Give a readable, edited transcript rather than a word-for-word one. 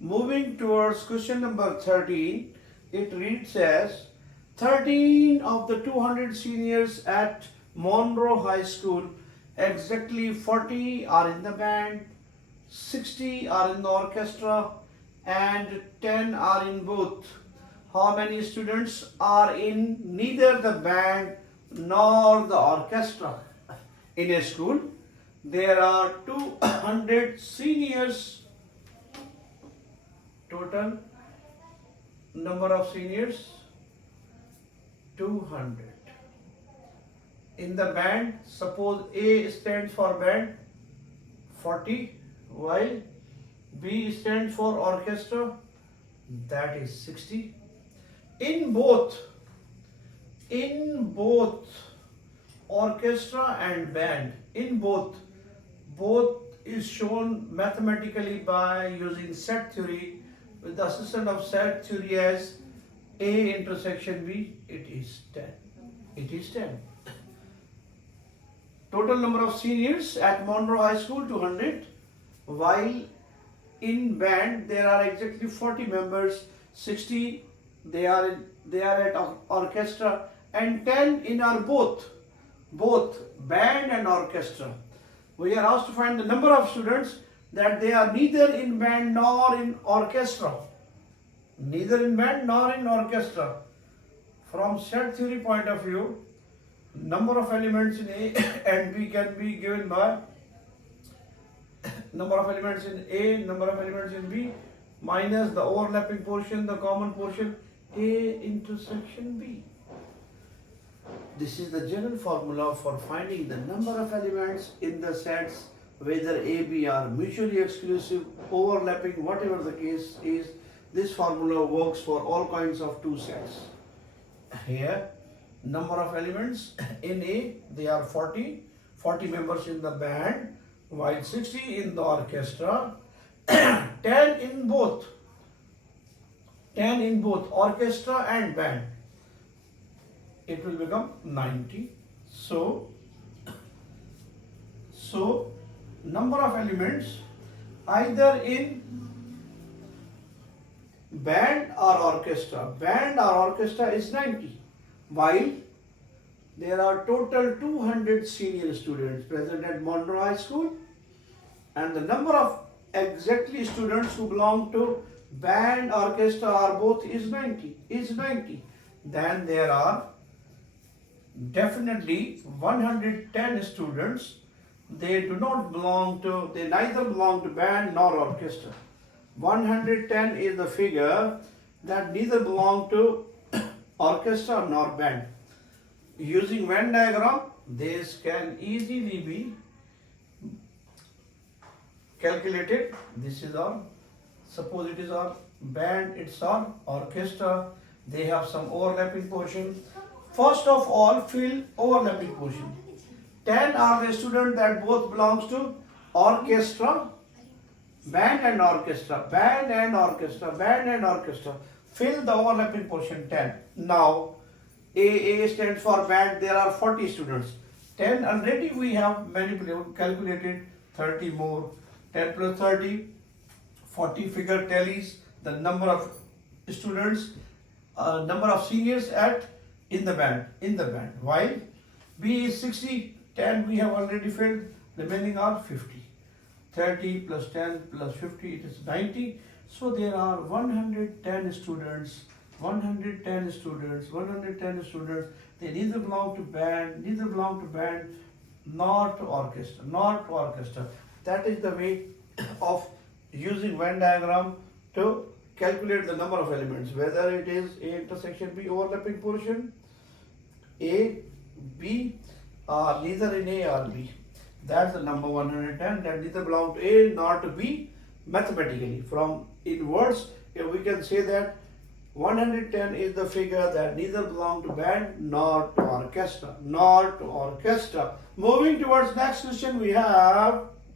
Moving towards question number 13, it reads as 13 of the 200 seniors at Monroe High School, exactly 40 are in the band, 60 are in the orchestra, and 10 are in both. How many students are in neither the band nor the orchestra? In a school, there are 200 seniors. Total number of seniors 200. In the band, suppose A stands for band 40, while B stands for orchestra, that is 60. In both orchestra and band, both is shown mathematically by using set theory with the assistance of set theory as A intersection B, it is 10. It is 10. Total number of seniors at Monroe High School 200, while in band there are exactly 40 members, 60 they are at orchestra, and 10 in our both band and orchestra. We are asked to find the number of students that they are neither in band nor in orchestra. Neither in band nor in orchestra. From set theory point of view, number of elements in A and B can be given by number of elements in A, number of elements in B, minus the overlapping portion, the common portion, A intersection B. This is the general formula for finding the number of elements in the sets, whether A, B are mutually exclusive, overlapping, whatever the case is. This formula works for all kinds of two sets. Here, number of elements in A, they are 40 members in the band, while 60 in the orchestra, 10 in both orchestra and band. It will become 90. So number of elements either in band or orchestra is 90, while there are total 200 senior students present at Monroe High School, and the number of exactly students who belong to band, orchestra or both is 90. Then there are definitely 110 students. They neither belong to band nor orchestra. 110 is the figure that neither belong to orchestra nor band. Using Venn diagram, this can easily be calculated. This is our, suppose it is our band, it's our orchestra. They have some overlapping portion. First of all, fill overlapping portion. 10 are the students that both belongs to orchestra, band and orchestra. Fill the overlapping portion 10. Now, A stands for band, there are 40 students. 10 already we have calculated, 30 more. 10 plus 30, 40 figure tallies the number of students, number of seniors in the band. While B is 60, 10 we have already filled, remaining are 50. 30 plus 10 plus 50, it is 90. So there are 110 students. They neither belong to band nor to orchestra. That is the way of using Venn diagram to calculate the number of elements, whether it is A intersection B overlapping portion, A, B, or neither in A or B. That's the number 110 that neither belong to A nor to B mathematically. From in words, we can say that 110 is the figure that neither belong to band nor to orchestra. Moving towards next question, we have